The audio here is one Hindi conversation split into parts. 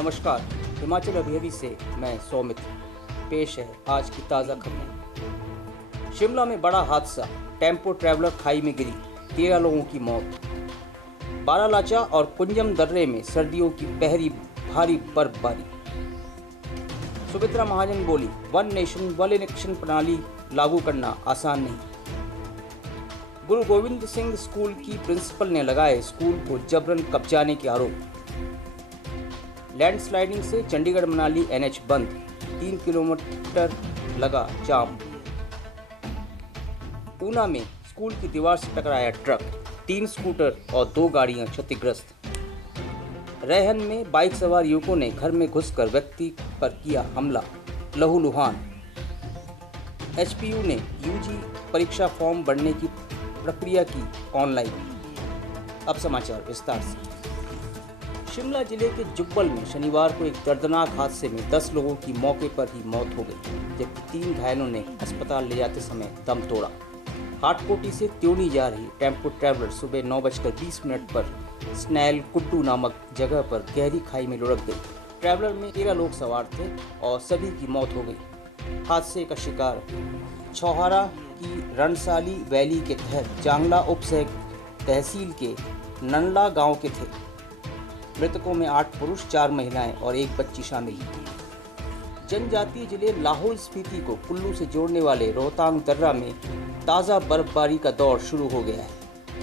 नमस्कार, हिमाचल अभी से मैं सौमित्र। पेश है आज की ताज़ा खबरें। शिमला में बड़ा हादसा, टेम्पो ट्रैवलर खाई में गिरी, 13 लोगों की मौत। बारालाचा और कुंजम दर्रे में सर्दियों की पहली भारी बर्फबारी। सुमित्रा महाजन बोली, वन नेशन वन इलेक्शन प्रणाली लागू करना आसान नहीं। गुरु गोविंद सिंह स्कूल की प्रिंसिपल ने लगाए स्कूल को जबरन कब्जाने के आरोप। लैंडस्लाइडिंग से चंडीगढ़ मनाली एनएच बंद, 3 किलोमीटर लगा जाम। ऊना में स्कूल की दीवार से टकराया ट्रक, 3 स्कूटर और 2 गाड़ियां क्षतिग्रस्त। रेहन में बाइक सवार युवकों ने घर में घुसकर व्यक्ति पर किया हमला, लहूलुहान। एचपीयू ने यूजी परीक्षा फॉर्म भरने की प्रक्रिया की ऑनलाइन। अब समाचार विस्तार से। शिमला जिले के जुब्बल में शनिवार को एक दर्दनाक हादसे में 10 लोगों की मौके पर ही मौत हो गई, जबकि 3 घायलों ने अस्पताल ले जाते समय दम तोड़ा। हाटकोटी से त्योनी जा रही टेम्पो ट्रैवलर सुबह 9:20 पर स्नैल कुड्डू नामक जगह पर गहरी खाई में लुढ़क गई। ट्रैवलर में 13 लोग सवार थे और सभी की मौत हो गई। हादसे का शिकार छौहारा की रणसाली वैली के तहत जांगला उप तहसील के नंडला गांव के थे। मृतकों में 8 पुरुष, 4 महिलाएं और 1 बच्ची शामिल थी। जनजातीय जिले लाहौल स्पीति को कुल्लू से जोड़ने वाले रोहतांग दर्रा में ताज़ा बर्फबारी का दौर शुरू हो गया है।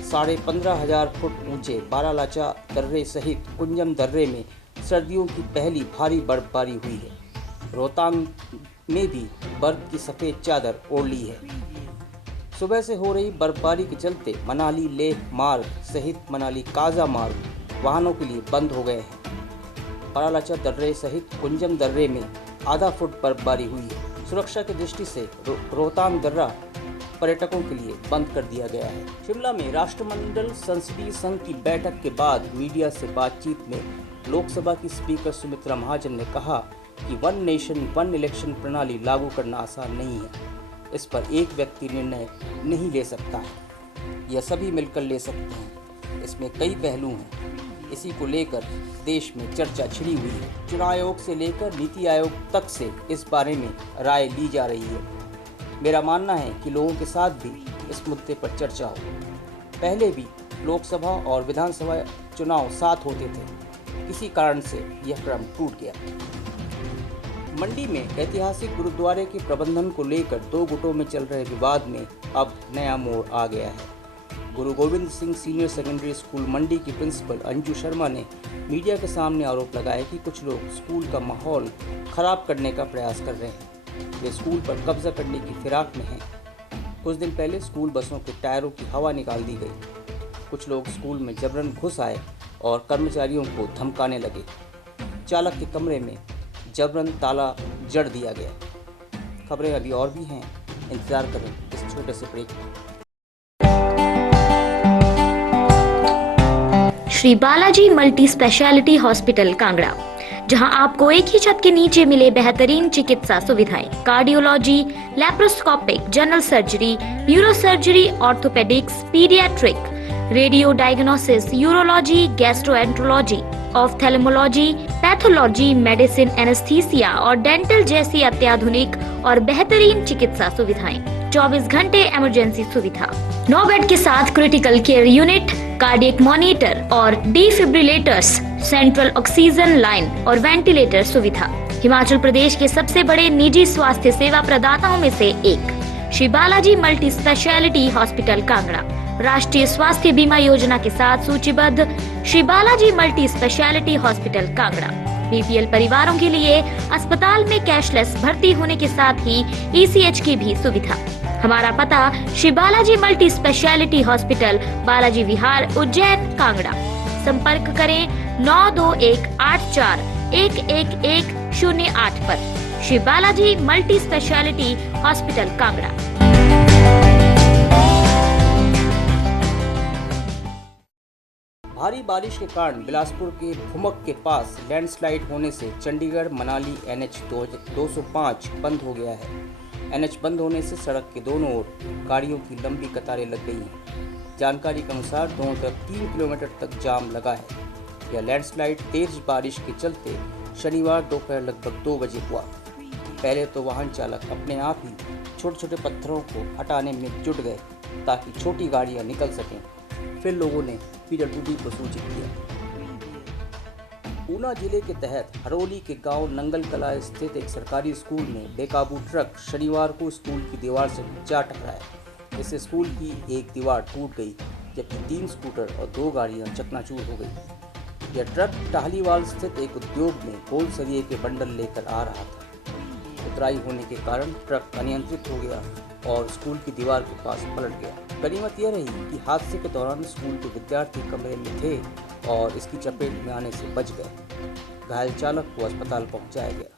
15,500 फुट ऊंचे बारालाचा दर्रे सहित कुंजम दर्रे में सर्दियों की पहली भारी बर्फबारी हुई है। रोहतांग में भी बर्फ की सफ़ेद चादर ओढ़ ली है। सुबह से हो रही बर्फबारी के चलते मनाली लेह मार्ग सहित मनाली काजा मार्ग वाहनों के लिए बंद हो गए हैं। बारालाचा दर्रे सहित कुंजम दर्रे में आधा फुट बर्फबारी हुई है। सुरक्षा की दृष्टि से रोहतांग दर्रा पर्यटकों के लिए बंद कर दिया गया है। शिमला में राष्ट्रमंडल संसदीय संघ की बैठक के बाद मीडिया से बातचीत में लोकसभा की स्पीकर सुमित्रा महाजन ने कहा कि वन नेशन वन इलेक्शन प्रणाली लागू करना आसान नहीं है। इस पर एक व्यक्ति निर्णय नहीं ले सकता है, यह सभी मिलकर ले सकते हैं। इसमें कई पहलू हैं। इसी को लेकर देश में चर्चा छिड़ी हुई है। चुनाव आयोग से लेकर नीति आयोग तक से इस बारे में राय ली जा रही है। मेरा मानना है कि लोगों के साथ भी इस मुद्दे पर चर्चा हो। पहले भी लोकसभा और विधानसभा चुनाव साथ होते थे, किसी कारण से यह क्रम टूट गया। मंडी में ऐतिहासिक गुरुद्वारे के प्रबंधन को लेकर 2 गुटों में चल रहे विवाद में अब नया मोड़ आ गया है। Guru Gobind Singh senior secondary school Mandi की प्रिंसिपल अंजू शर्मा ने मीडिया के सामने आरोप लगाया कि कुछ लोग स्कूल का माहौल खराब करने का प्रयास कर रहे हैं। वे स्कूल पर कब्जा करने की फिराक में हैं। कुछ दिन पहले स्कूल बसों के टायरों की हवा निकाल दी गई। कुछ लोग स्कूल में जबरन घुस आए और कर्मचारियों को धमकाने लगे। चालक के कमरे में जबरन ताला जड़ दिया गया। खबरें अभी और भी हैं, इंतजार करें इस छोटे से ब्रेक में। Shri Balaji multi speciality hospital Kangra, जहां आपको एक ही छत के नीचे मिले बेहतरीन चिकित्सा सुविधाएं, cardiology, laparoscopic, general surgery, neuro surgery, orthopaedics, paediatric, radio diagnosis, urology, gastroenterology, ophthalmology, pathology, medicine, anaesthesia और डेंटल जैसी अत्याधुनिक और बेहतरीन चिकित्सा सुविधाएं, 24 घंटे इमरजेंसी सुविधा, 9 बेड के साथ critical care unit, cardiac monitor और डिफिब्रिलेटर्स, सेंट्रल ऑक्सीजन लाइन और वेंटिलेटर सुविधा। हिमाचल प्रदेश के सबसे बड़े निजी स्वास्थ्य सेवा प्रदाताओं में से एक Shri Balaji multi speciality hospital Kangra राष्ट्रीय स्वास्थ्य बीमा योजना के साथ सूचीबद्ध Shri Balaji multi speciality hospital Kangra BPL परिवारों के लिए अस्पताल में कैशलेस भर्ती होने के साथ ही ईसीएच की भी सुविधा। हमारा पता Shri Balaji multi speciality hospital, Balaji Vihar, Ujjain, Kangra. संपर्क करें 9218411108 पर। Shri Balaji multi speciality hospital Kangra. भारी बारिश के कारण बिलासपुर के भुमक के पास लैंडस्लाइड होने से चंडीगढ़ मनाली एनएच 205 बंद हो गया है। एनएच बंद होने से सड़क के दोनों ओर गाड़ियों की लंबी कतारें लग गई हैं। जानकारी के अनुसार दोनों तरफ 3 किलोमीटर तक जाम लगा है। यह लैंडस्लाइड तेज बारिश के चलते शनिवार दोपहर लगभग 2 बजे हुआ। पहले तो वाहन चालक अपने आप ही छोटे छोटे पत्थरों को हटाने में जुट गए ताकि छोटी गाड़ियां निकल सकें। फिर लोगों ने पीडब्ल्यूडी को सूचित किया। ऊना जिले के तहत हरोली के गांव नंगल कला स्थित एक सरकारी स्कूल में बेकाबू ट्रक शनिवार को स्कूल की दीवार से जा टकराया। इससे स्कूल की एक दीवार टूट गई, जबकि 3 स्कूटर और 2 गाड़ियां चकनाचूर हो गई। यह ट्रक टाहलीवाल स्थित एक उद्योग में गोल सरिये के बंडल लेकर आ रहा था। उतराई होने के कारण ट्रक अनियंत्रित हो गया और स्कूल की दीवार के पास पलट गया। गनीमत यह रही कि हादसे के दौरान स्कूल के विद्यार्थी कमरे में थे और इसकी चपेट में आने से बच गए। घायल चालक को अस्पताल पहुंचाया गया।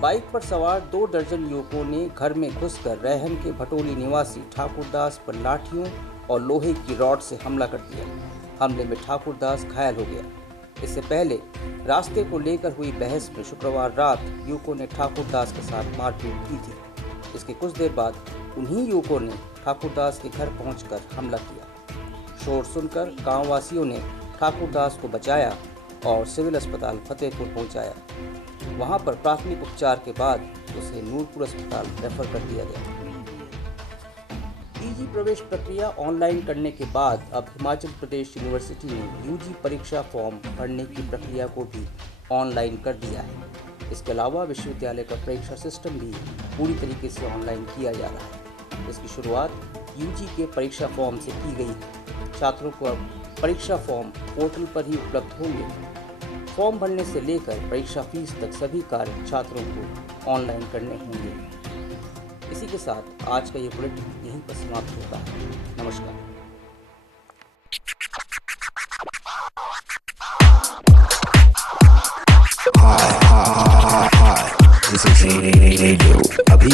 बाइक पर सवार 2 दर्जन युवकों ने घर में घुसकर रैहन के भटोली निवासी ठाकुरदास पर लाठियों और लोहे की रॉड से हमला कर दिया। हमले में ठाकुरदास घायल हो गया। इससे पहले रास्ते को लेकर हुई बहस में शुक्रवार रात युवकों ने ठाकुरदास के साथ मारपीट की थी। इसके कुछ देर बाद उन्हीं युवकों ने ठाकुरदास के घर पहुंचकर हमला किया। शोर सुनकर गांव वासियों ने ठाकुरदास को बचाया और सिविल अस्पताल फतेहपुर पहुंचाया। वहां पर प्राथमिक उपचार के बाद उसे नूरपुर अस्पताल रेफर कर दिया गया। पीजी प्रवेश प्रक्रिया ऑनलाइन करने के बाद अब हिमाचल प्रदेश यूनिवर्सिटी ने यूजी परीक्षा फॉर्म भरने की प्रक्रिया को भी ऑनलाइन कर दिया है। इसके अलावा विश्वविद्यालय का परीक्षा सिस्टम भी पूरी तरीके से ऑनलाइन किया जा रहा है। इसकी शुरुआत यूजी के परीक्षा फॉर्म से की गई है। छात्रों को अब परीक्षा फॉर्म पोर्टल पर ही उपलब्ध होंगे। फॉर्म भरने से लेकर परीक्षा फीस तक सभी कार्य छात्रों को ऑनलाइन करने होंगे। इसी के साथ आज का ये बुलेटिन यहीं पर समाप्त होता है। नमस्कार। This is Radio अभी